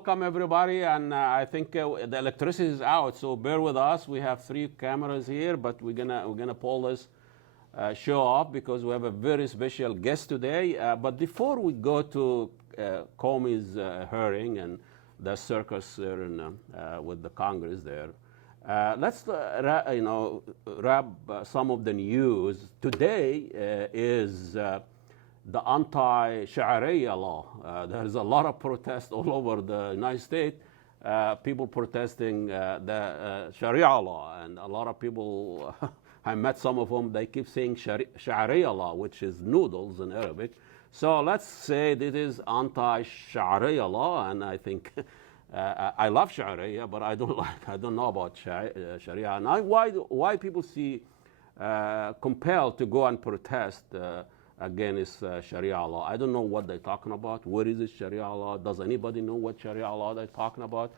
welcome everybody, and I think the electricity is out, so bear with us. We have 3 cameras here, but we're gonna pull this show off because we have a very special guest today. But before we go to Comey's hearing and the circus there with the Congress there, let's wrap some of the news. Today is the anti-Sharia law. There's a lot of protest all over the United States, people protesting the Sharia law, and a lot of people, I met some of them, they keep saying Sharia law, which is noodles in Arabic. So let's say this is anti-Sharia law, and I think I love Sharia, but I don't know about Sharia. And why people see compelled to go and protest against Sharia law. I don't know what they're talking about. What is it, Sharia law? Does anybody know what Sharia law they're talking about?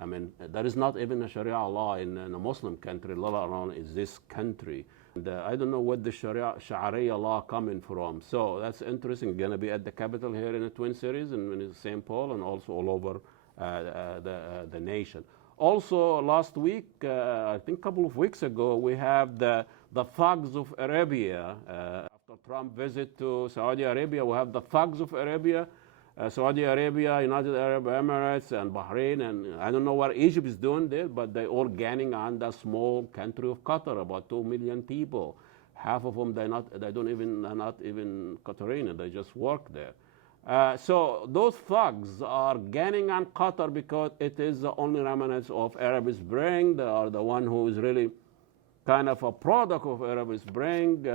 I mean, there is not even a Sharia law in a Muslim country, let alone is this country. And I don't know what the Sharia law coming from. So that's interesting. Going to be at the Capitol here in the Twin Cities and in St. Paul, and also all over the nation. Also, last week, I think a couple of weeks ago, we have the thugs of Arabia. After Trump visit to Saudi Arabia, we have the thugs of Arabia, Saudi Arabia, United Arab Emirates, and Bahrain, and I don't know what Egypt is doing there, but they all gaining on the small country of Qatar, about 2 million people. Half of them they're not even Qatarian, they just work there. So those thugs are gaining on Qatar because it is the only remnants of Arab Spring. They are the one who is really kind of a product of Arab Spring.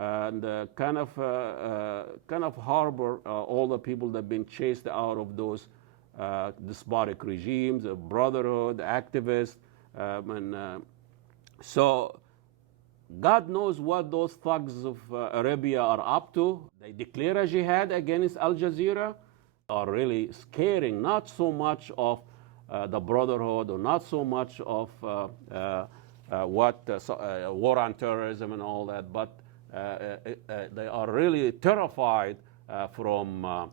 And kind of harbor all the people that have been chased out of those despotic regimes, brotherhood, activists, so God knows what those thugs of Arabia are up to. They declare a jihad against Al Jazeera, are really scaring not so much of the brotherhood or not so much of war on terrorism and all that, but they are really terrified from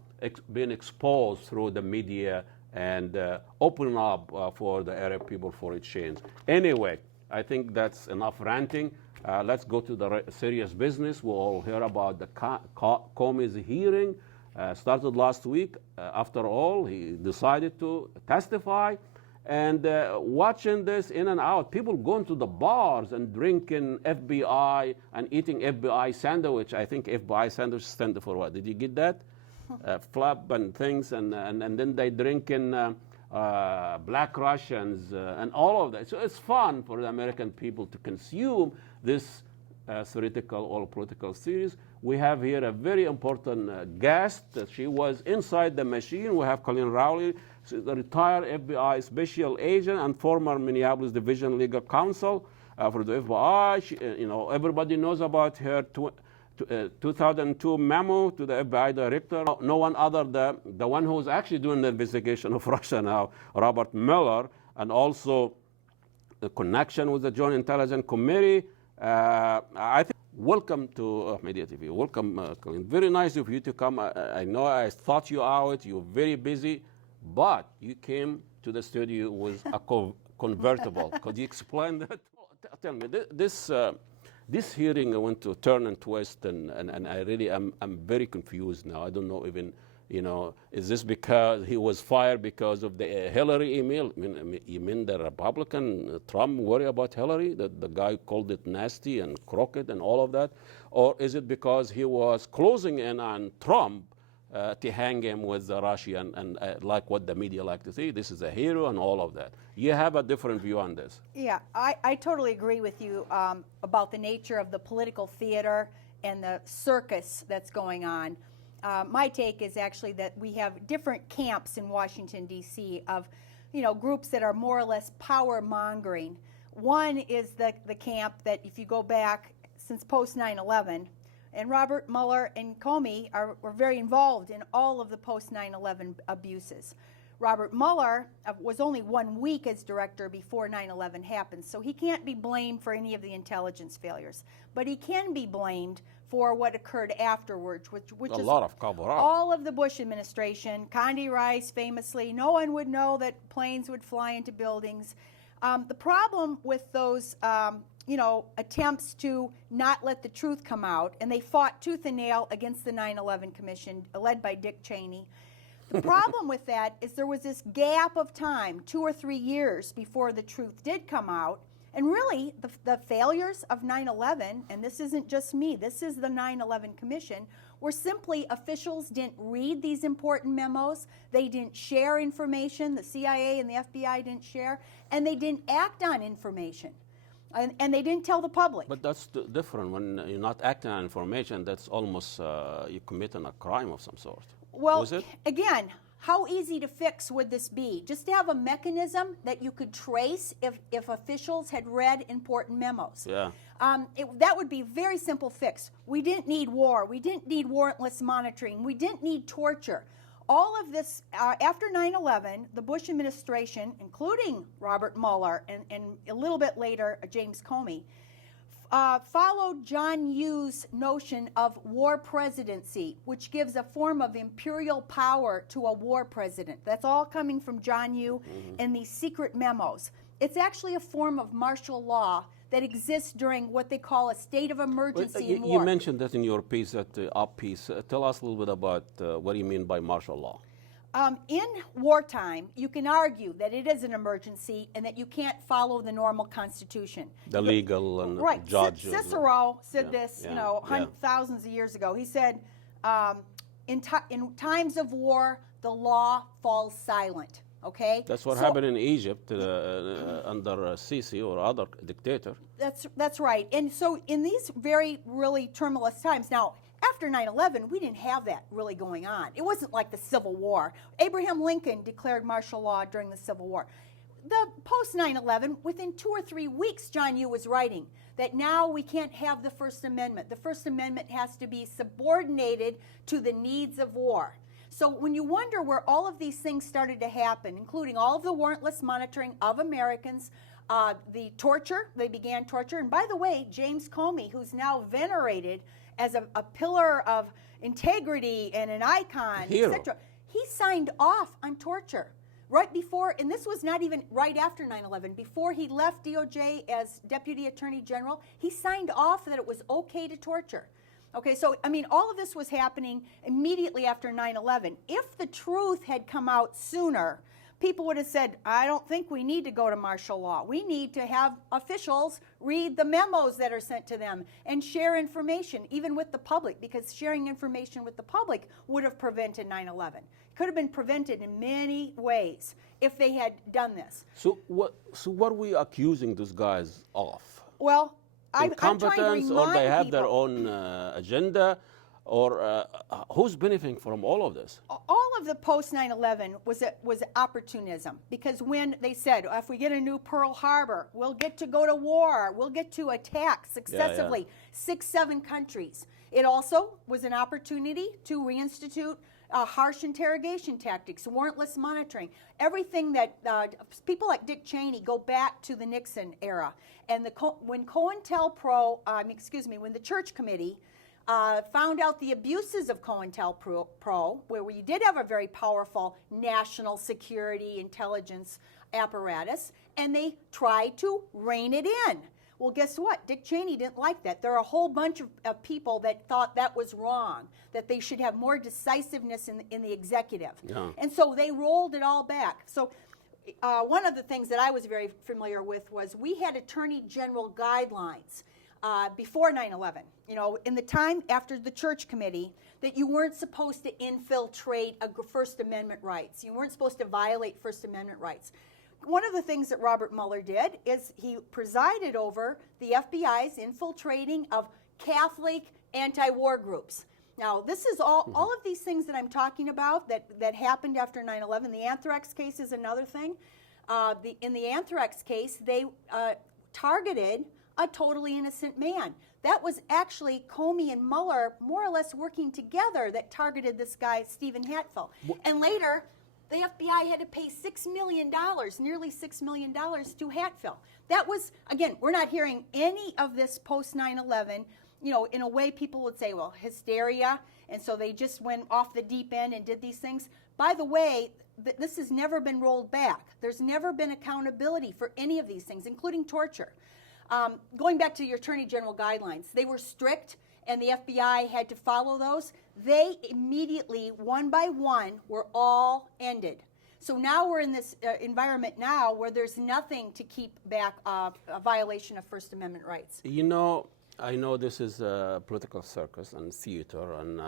being exposed through the media and opening up for the Arab people for a change. Anyway, I think that's enough ranting. Let's go to the serious business. We'll all hear about the Comey's hearing. Started last week. After all, he decided to testify. And watching this in and out, people going to the bars and drinking FBI and eating FBI sandwich. I think FBI sandwich stand for what? Did you get that? Flap and things, and then they drinking Black Russians and all of that. So it's fun for the American people to consume this theoretical or political series. We have here a very important guest. She was inside the machine. We have Coleen Rowley. She's a retired FBI special agent and former Minneapolis Division legal counsel for the FBI. Everybody knows about her 2002 memo to the FBI director. No one other than the one who's actually doing the investigation of Russia now, Robert Mueller, and also the connection with the Joint Intelligence Committee. I think. Welcome to Media TV. Welcome, Coleen. Very nice of you to come. I know I thought you out. You're very busy. But you came to the studio with a convertible. Could you explain that? Tell me, this hearing went to turn and twist, and I really am very confused now. I don't know even, is this because he was fired because of the Hillary email? You mean the Republican Trump worry about Hillary, that the guy called it nasty and crooked and all of that? Or is it because he was closing in on Trump to hang him with Russia and like what the media like to see, this is a hero and all of that? You have a different view on this. Yeah, I totally agree with you about the nature of the political theater and the circus that's going on. My take is actually that we have different camps in Washington, D.C. of, groups that are more or less power-mongering. One is the camp that if you go back since post 9/11, and Robert Mueller and Comey were very involved in all of the post 9/11 abuses. Robert Mueller was only 1 week as director before 9/11 happened, so he can't be blamed for any of the intelligence failures. But he can be blamed for what occurred afterwards, which A is lot of cover-up. all of the Bush administration. Condi Rice famously, no one would know that planes would fly into buildings. The problem with those attempts to not let the truth come out, and they fought tooth and nail against the 9/11 Commission, led by Dick Cheney. The problem with that is there was this gap of time, 2 or 3 years before the truth did come out. And really, the failures of 9/11, and this isn't just me, this is the 9/11 Commission, were simply officials didn't read these important memos, they didn't share information, the CIA and the FBI didn't share, and they didn't act on information. And they didn't tell the public. But that's different. When you're not acting on information, that's almost you're committing a crime of some sort. Well, Was it? again, how easy to fix would this be? Just to have a mechanism that you could trace if officials had read important memos. Yeah. That would be a very simple fix. We didn't need war. We didn't need warrantless monitoring. We didn't need torture. All of this, after 9/11, the Bush administration, including Robert Mueller and a little bit later James Comey, followed John Yu's notion of war presidency, which gives a form of imperial power to a war president. That's all coming from John Yu and these secret memos. It's actually a form of martial law that exists during what they call a state of emergency in war. You mentioned that in your piece, that op piece. Tell us a little bit about what you mean by martial law. In wartime, you can argue that it is an emergency and that you can't follow the normal constitution. The legal and right. judge. Cicero said this, yeah. thousands of years ago. He said, in times of war, the law falls silent. Okay. That's what happened in Egypt under Sisi or other dictator. That's right. And so in these very really tumultuous times, now after 9/11, we didn't have that really going on. It wasn't like the Civil War. Abraham Lincoln declared martial law during the Civil War. The post 9/11, within 2 or 3 weeks, John Yoo was writing that now we can't have the First Amendment. The First Amendment has to be subordinated to the needs of war. So when you wonder where all of these things started to happen, including all of the warrantless monitoring of Americans, the torture, they began torture. And by the way, James Comey, who's now venerated as a pillar of integrity and an icon, etc., he signed off on torture right before, and this was not even right after 9/11, before he left DOJ as Deputy Attorney General, he signed off that it was okay to torture. Okay, so, I mean, all of this was happening immediately after 9/11. If the truth had come out sooner, people would have said, I don't think we need to go to martial law. We need to have officials read the memos that are sent to them and share information, even with the public, because sharing information with the public would have prevented 9/11. It could have been prevented in many ways if they had done this. So what are we accusing these guys of? Well, I'm trying to incompetence, remind or they have people, their own agenda, or who's benefiting from all of this? all of the post 9/11 was opportunism, because when they said, if we get a new Pearl Harbor, we'll get to go to war, we'll get to attack successively 6, 7 countries. It also was an opportunity to reinstitute harsh interrogation tactics, warrantless monitoring, everything that people like Dick Cheney go back to the Nixon era. And when when the Church Committee found out the abuses of COINTELPRO, where we did have a very powerful national security intelligence apparatus, and they tried to rein it in. Well, guess what? Dick Cheney didn't like that. There are a whole bunch of people that thought that was wrong, that they should have more decisiveness in the executive. Yeah. And so they rolled it all back. So one of the things that I was very familiar with was we had Attorney General guidelines before 9/11, in the time after the Church Committee, that you weren't supposed to infiltrate First Amendment rights. You weren't supposed to violate First Amendment rights. One of the things that Robert Mueller did is he presided over the FBI's infiltrating of Catholic anti-war groups. Now, this is all of these things that I'm talking about that happened after 9/11. The anthrax case is another thing. In the anthrax case, they targeted a totally innocent man. That was actually Comey and Mueller more or less working together that targeted this guy, Stephen Hatfield. And later, the FBI had to pay $6 million, nearly $6 million to Hatfill. That was, again, we're not hearing any of this post 9/11. You know, in a way people would say, well, hysteria, and so they just went off the deep end and did these things. By the way, this has never been rolled back. There's never been accountability for any of these things, including torture. Going back to your Attorney General guidelines, they were strict, and the FBI had to follow those. They immediately, one by one, were all ended. So now we're in this environment now where there's nothing to keep back a violation of First Amendment rights. You know, I know this is a political circus and theater, and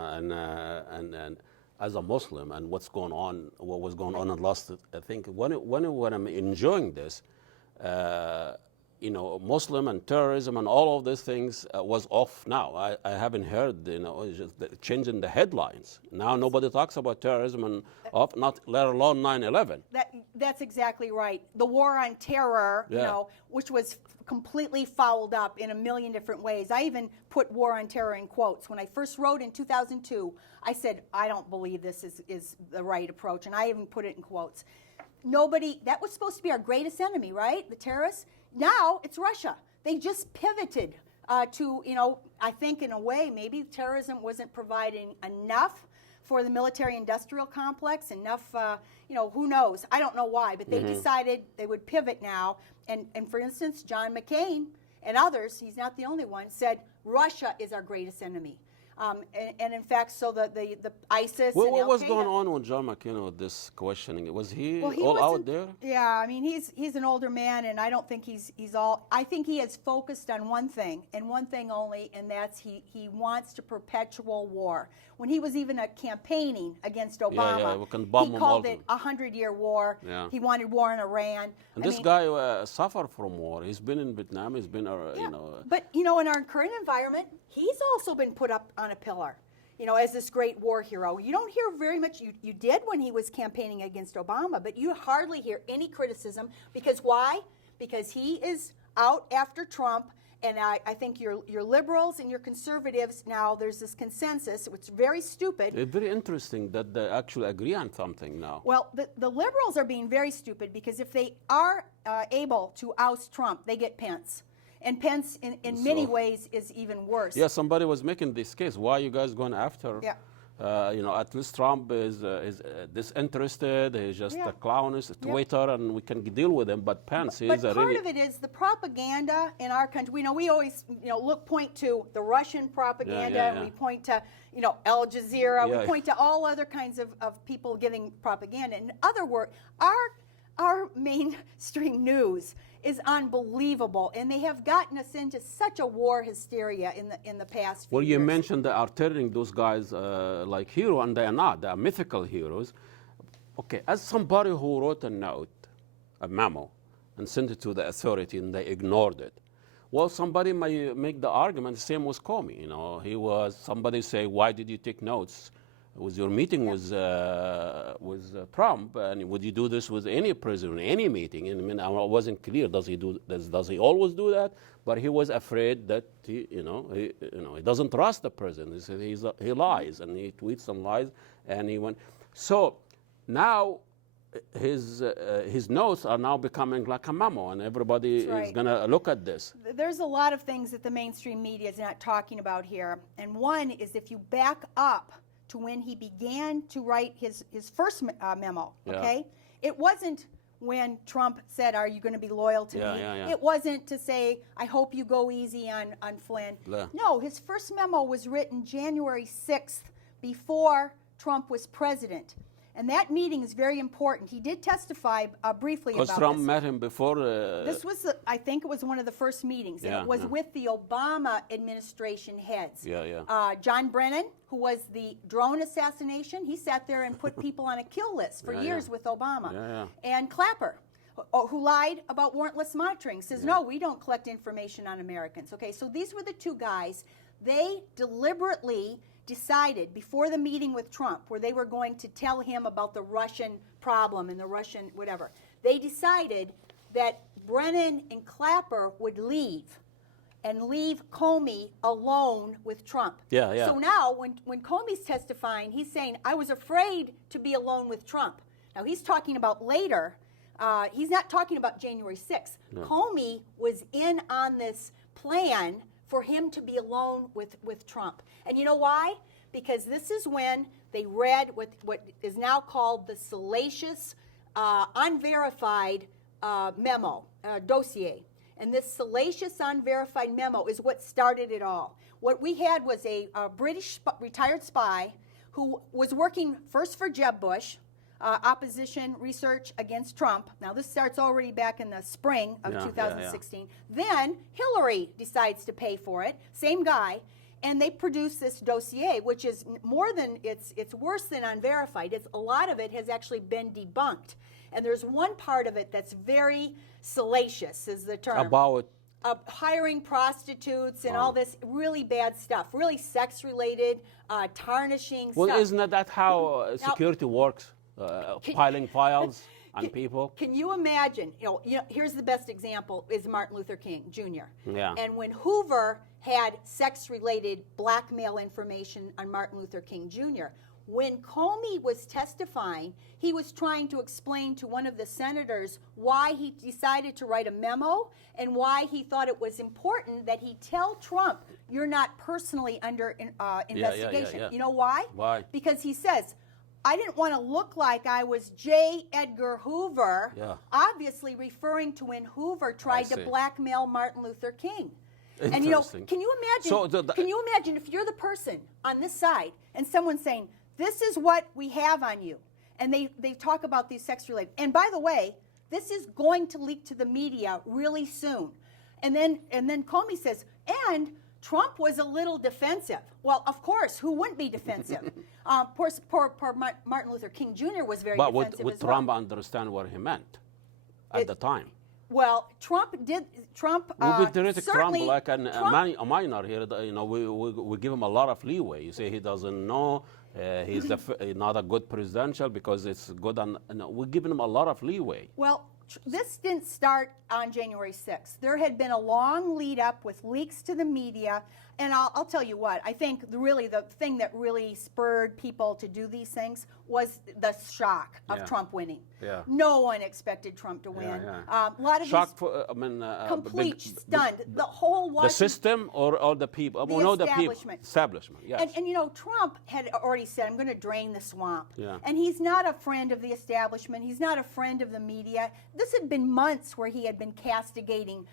as a Muslim, and what was going on in the last, I think, when I'm enjoying this, you know, Muslim and terrorism and all of these things was off now. I haven't heard, you know, it's just changing the headlines. Now nobody talks about terrorism and off, not let alone 9/11. That's exactly right. The war on terror, you know, which was completely fouled up in a million different ways. I even put war on terror in quotes. When I first wrote in 2002, I said, I don't believe this is the right approach, and I even put it in quotes. Nobody, that was supposed to be our greatest enemy, right? The terrorists. Now it's Russia. They just pivoted to, you know, I think in a way maybe terrorism wasn't providing enough for the military-industrial complex, enough, you know, who knows? I don't know why, but they decided they would pivot now. And for instance, John McCain and others, he's not the only one, said Russia is our greatest enemy. And in fact, so the ISIS. Well, and what was Al-Qaeda, going on with John McCain with this questioning? Was he all wasn't out there? Yeah, I mean, he's an older man, and I don't think he's all. I think he has focused on one thing and one thing only, and that's he wants to perpetual war. When he was even campaigning against Obama, he called it a 100-year war. Yeah. He wanted war in Iran. And this guy suffered from war. He's been in Vietnam. He's been, you know. But you know, in our current environment, he's also been put up on a pillar, you know, as this great war hero. You don't hear very much. You did when he was campaigning against Obama, but you hardly hear any criticism. Because why? Because he is out after Trump. And I think your liberals and your conservatives, now there's this consensus, which is very stupid. It's very interesting that they actually agree on something now. Well, the liberals are being very stupid because if they are able to oust Trump, they get Pence. And Pence, in many ways, is even worse. Yeah, somebody was making this case. Why are you guys going after? Yeah. You know, at least Trump is disinterested. He's just a clownist, a Twitter, and we can deal with him. But Pence is But part of it is the propaganda in our country. We know we always, you know, point to the Russian propaganda, and we point to, you know, Al Jazeera. We point to all other kinds of people giving propaganda. In other words, our mainstream news is unbelievable, and they have gotten us into such a war hysteria in the past few Well, you years. mentioned they are turning those guys like heroes, and they are not. They are mythical heroes. Okay, as somebody who wrote a note, a memo, and sent it to the authority, and they ignored it. Well, somebody may make the argument, the same with Comey. You know, somebody say, why did you take notes? Was your meeting with Trump, and would you do this with any president, any meeting? And I mean, I wasn't clear. Does he always do that? But he was afraid that he doesn't trust the president. He said he lies, and he tweets some lies, and he went. So now his notes are now becoming like a memo, and everybody is going to look at this. There's a lot of things that the mainstream media is not talking about here, and one is if you back up to when he began to write his first memo, okay? It wasn't when Trump said, are you going to be loyal to me? It wasn't to say, I hope you go easy on Flynn. No, his first memo was written January 6th before Trump was president. And that meeting is very important. He did testify briefly about this. Because Trump met him before. This was, I think it was one of the first meetings. And it was with the Obama administration heads. John Brennan, who was the drone assassination, he sat there and put people on a kill list for years with Obama. And Clapper, who lied about warrantless monitoring, says, no, we don't collect information on Americans. Okay, so these were the two guys. They deliberately decided before the meeting with Trump, where they were going to tell him about the Russian problem and the Russian whatever, they decided that Brennan and Clapper would leave and leave Comey alone with Trump. So now when Comey's testifying, he's saying, I was afraid to be alone with Trump Now, he's talking about later. He's not talking about January 6th. No. Comey was in on this plan for him to be alone with Trump. And you know why? Because this is when they read what is now called the salacious, unverified memo, dossier. And this salacious, unverified memo is what started it all. What we had was a British retired spy who was working first for Jeb Bush, opposition research against Trump. Now, this starts already back in the spring of 2016. Then Hillary decides to pay for it, same guy, and they produce this dossier, which is more than, it's worse than unverified. A lot of it has actually been debunked. And there's one part of it that's very salacious, is the term. About Hiring prostitutes and all this really bad stuff, really sex-related, tarnishing well, stuff. isn't that how security works? Piling files on people. Can you imagine? Here's the best example: is Martin Luther King Jr. Yeah. And when Hoover had sex-related blackmail information on Martin Luther King Jr., when Comey was testifying, he was trying to explain to one of the senators why he decided to write a memo and why he thought it was important that he tell Trump, "You're not personally under investigation." Yeah. You know why? Why? Because he says, I didn't want to look like I was J. Edgar Hoover, obviously referring to when Hoover tried to blackmail Martin Luther King. And can you imagine? Can you imagine if you're the person on this side and someone's saying, "This is what we have on you," and they talk about these sex-related. And by the way, this is going to leak to the media really soon. And then Comey says, and Trump was a little defensive. Well, of course, who wouldn't be defensive? Poor Martin Luther King Jr. was very defensive But would as well. Trump understand what he meant at the time? Well, Trump We treat Trump certainly like a minor here. We give him a lot of leeway. You say he doesn't know. He's not a good presidential because it's good. We're giving him a lot of leeway. Well, this didn't start on January 6th. There had been a long lead up with leaks to the media. And I'll tell you what, I think the thing that really spurred people to do these things was the shock of Trump winning. Yeah. No one expected Trump to win. A lot of shock these complete stunned. The whole Washington, the system or the people? The establishment. Establishment, yes. And Trump had already said, "I'm going to drain the swamp." Yeah. And he's not a friend of the establishment. He's not a friend of the media. This had been months where he had been castigating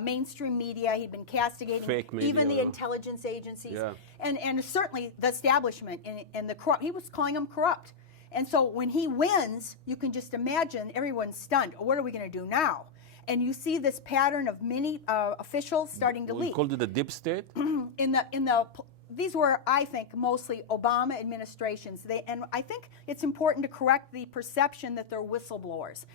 mainstream media. He'd been castigating fake media, even the intelligence agencies, Yeah. and certainly the establishment and the corrupt. He was calling them corrupt. And so when he wins, you can just imagine everyone's stunned. What are we going to do now? And you see this pattern of many officials starting to We leak. called it the deep state. These were, I think, mostly Obama administrations. And I think it's important to correct the perception that they're whistleblowers.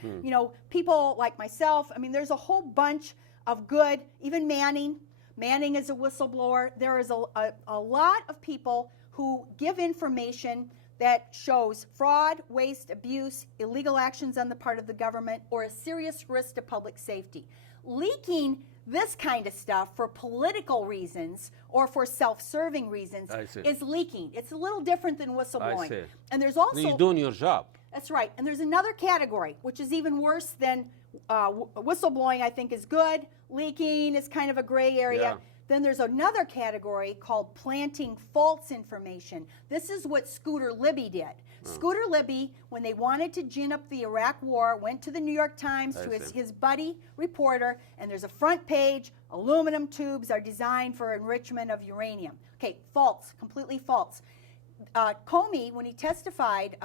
People like myself, there's a whole bunch of good, even Manning. Manning is a whistleblower. There is a lot of people who give information that shows fraud, waste, abuse, illegal actions on the part of the government, or a serious risk to public safety. Leaking this kind of stuff for political reasons or for self-serving reasons is leaking. It's a little different than whistleblowing. I see. And there's also You're doing your job. That's right. And there's another category, which is even worse than whistleblowing, I think, is good. Leaking is kind of a gray area. Yeah. Then there's another category called planting false information. This is what Scooter Libby did. Scooter Libby, when they wanted to gin up the Iraq War, went to the New York Times, to his buddy reporter, and there's a front page, aluminum tubes are designed for enrichment of uranium. Okay, false, completely false. Comey, when he testified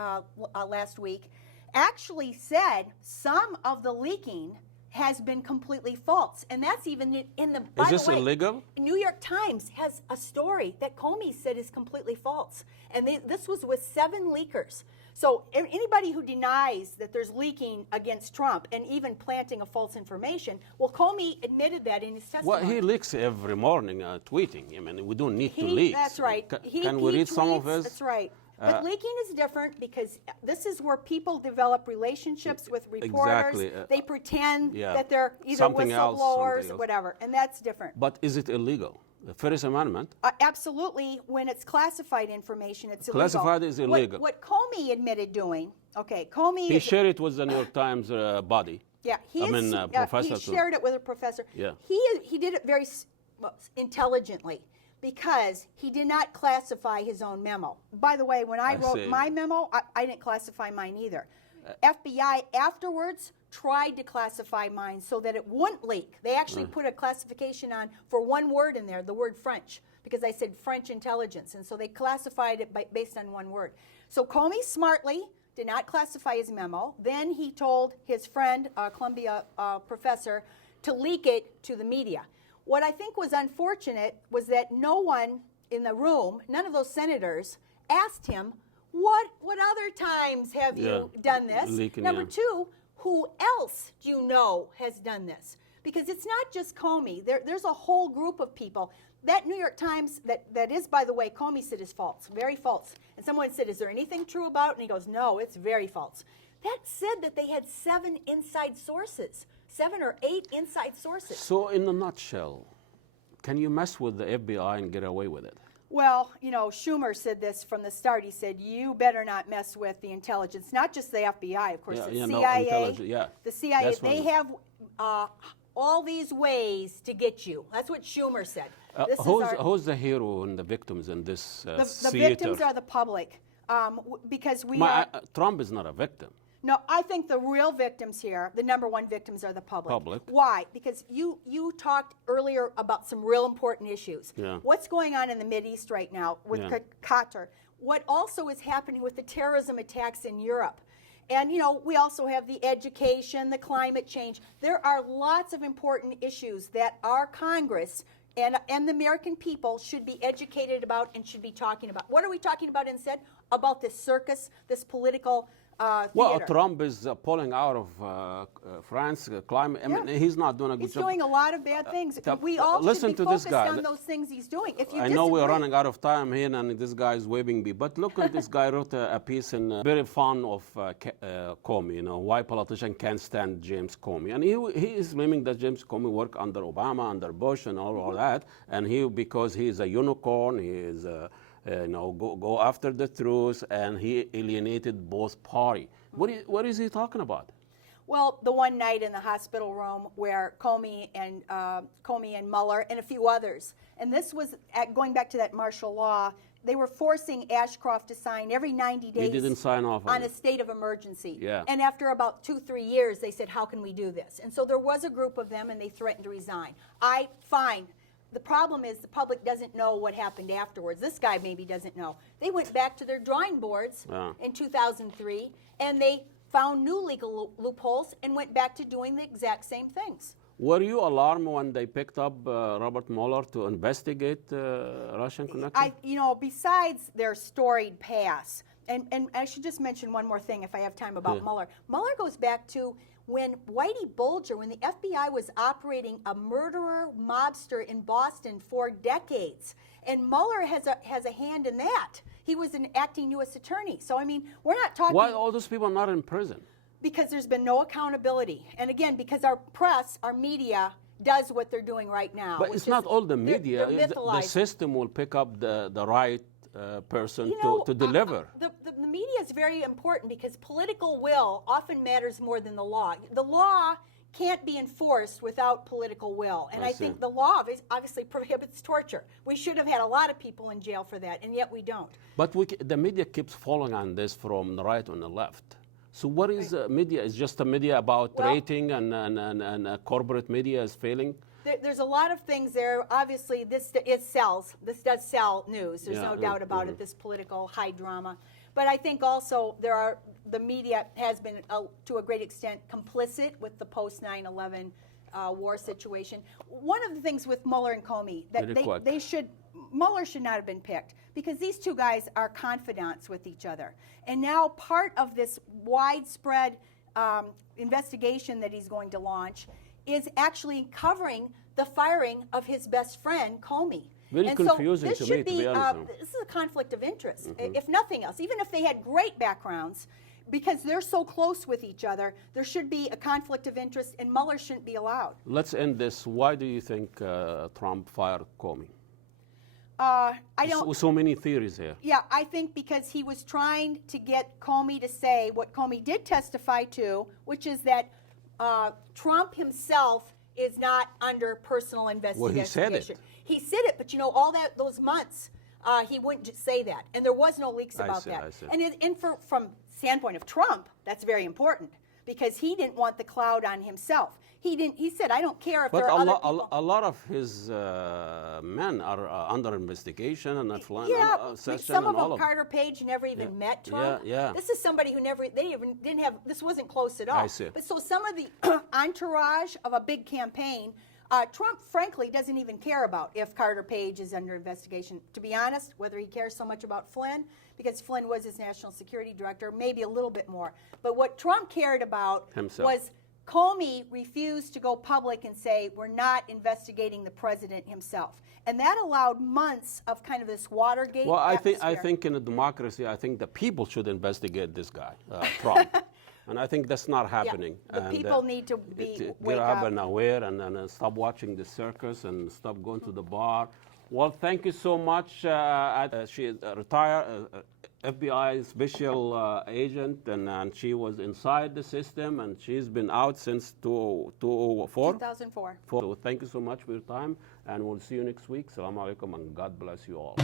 last week, actually said some of the leaking has been completely false, and that's even in the. Is this illegal? New York Times has a story that Comey said is completely false, and this was with 7 leakers. So anybody who denies that there's leaking against Trump and even planting of false information, well, Comey admitted that in his testimony. Well, he leaks every morning, tweeting. We don't need to leak. That's right. Can we read some of his? That's right. But leaking is different because this is where people develop relationships with reporters. Exactly. They pretend that they're either Something else, whistleblowers, something else. whatever, and that's different. But is it illegal? The First Amendment. Absolutely, when it's classified information, it's illegal. Classified is illegal. What Comey admitted doing, okay, Comey... He shared it with the New York Times body. Yeah, professor. He shared it with a professor. Yeah. He did it very intelligently because he did not classify his own memo. By the way, when I wrote my memo, I didn't classify mine either. FBI afterwards tried to classify mine so that it wouldn't leak. They actually put a classification on for one word in there, the word French, because I said French intelligence, and so they classified it based on one word. So Comey smartly did not classify his memo. Then he told his friend, Columbia professor, to leak it to the media. What I think was unfortunate was that no one in the room, none of those senators, asked him, what other times have you done this? Leaking, Number two, who else do you know has done this? Because it's not just Comey. There's a whole group of people. That New York Times, that is, by the way, Comey said is false, very false. And someone said, is there anything true about it? And he goes, no, it's very false. That said that they had 7 inside sources, 7 or 8 inside sources. So in a nutshell, can you mess with the FBI and get away with it? Well, you know, Schumer said this from the start. He said, you better not mess with the intelligence, not just the FBI, of course, the CIA. The CIA, they have all these ways to get you. That's what Schumer said. Who's the hero and the victims in this the victims are the public, because Trump is not a victim. No, I think the real victims here, the number one victims, are the public. Why? Because you talked earlier about some real important issues. Yeah. What's going on in the Mideast right now with Qatar? What also is happening with the terrorism attacks in Europe? And, you know, we also have the education, the climate change. There are lots of important issues that our Congress and the American people should be educated about and should be talking about. What are we talking about instead? About this circus, this political well, Trump is pulling out of France, climate. I mean, he's not doing a good job. He's doing a lot of bad things. We all should be focused on those things he's doing. If you I know we're running out of time here, and this guy is waving me. But look at this guy wrote a piece in very fond of Comey. You know, why politicians can't stand James Comey, and he is claiming that James Comey worked under Obama, under Bush, and all that, and because he is a unicorn, he is go after the truth, and he alienated both parties. What is he talking about? Well, the one night in the hospital room where Comey and Mueller and a few others, and this was going back to that martial law, they were forcing Ashcroft to sign every 90 days. He didn't sign off on a state of emergency. Yeah. And after about 2-3 years, they said, how can we do this? And so there was a group of them, and they threatened to resign. Fine. The problem is the public doesn't know what happened afterwards. This guy maybe doesn't know. They went back to their drawing boards in 2003, and they found new legal loopholes and went back to doing the exact same things. Were you alarmed when they picked up Robert Mueller to investigate Russian connection? Besides their storied past, and I should just mention one more thing if I have time about Mueller. Mueller goes back to when Whitey Bulger, when the FBI was operating a murderer mobster in Boston for decades. And Mueller has a hand in that. He was an acting U.S. attorney. So, I mean, we're not talking... Why all those people are not in prison? Because there's been no accountability. And again, because our press, our media, does what they're doing right now. But it's not all the media. The system will pick up the right person to deliver. The media is very important because political will often matters more than the law. The law can't be enforced without political will. And I think the law obviously prohibits torture. We should have had a lot of people in jail for that, and yet we don't. But the media keeps falling on this from the right and the left. So what is media? Is just a media about rating and corporate media is failing? There's a lot of things there. Obviously, this sells. This does sell news. There's no doubt about it, this political high drama. But I think also the media has been, to a great extent, complicit with the post-9/11 war situation. One of the things with Mueller and Comey, that Mueller should not have been picked because these two guys are confidants with each other. And now part of this widespread investigation that he's going to launch is actually covering the firing of his best friend, Comey. Very confusing to me, to be honest. This is a conflict of interest, if nothing else. Even if they had great backgrounds, because they're so close with each other, there should be a conflict of interest, and Mueller shouldn't be allowed. Let's end this. Why do you think Trump fired Comey? I don't. So many theories here. Yeah, I think because he was trying to get Comey to say what Comey did testify to, which is that Trump himself is not under personal investigation. Well, he said it. He said it, but all those months, he wouldn't just say that, and there was no leaks about that. I see. And from standpoint of Trump, that's very important because he didn't want the cloud on himself. He said, I don't care if But there are other people. a lot of his men are under investigation and Some of them, Carter Page, never even met Trump. Yeah. This is somebody who they even didn't have, this wasn't close at all. I see. But so some of the entourage of a big campaign, Trump, frankly, doesn't even care about if Carter Page is under investigation. To be honest, whether he cares so much about Flynn, because Flynn was his national security director, maybe a little bit more. But what Trump cared about was Comey refused to go public and say, we're not investigating the president himself. And that allowed months of kind of this Watergate atmosphere. I think in a democracy, I think the people should investigate this guy, Trump. And I think that's not happening. The people need to wake up up and aware and stop watching the circus and stop going to the bar. Well, thank you so much. She is a retired FBI special agent, and she was inside the system, and she's been out since 2004. 2004. So thank you so much for your time, and we'll see you next week. Assalamu alaikum, and God bless you all.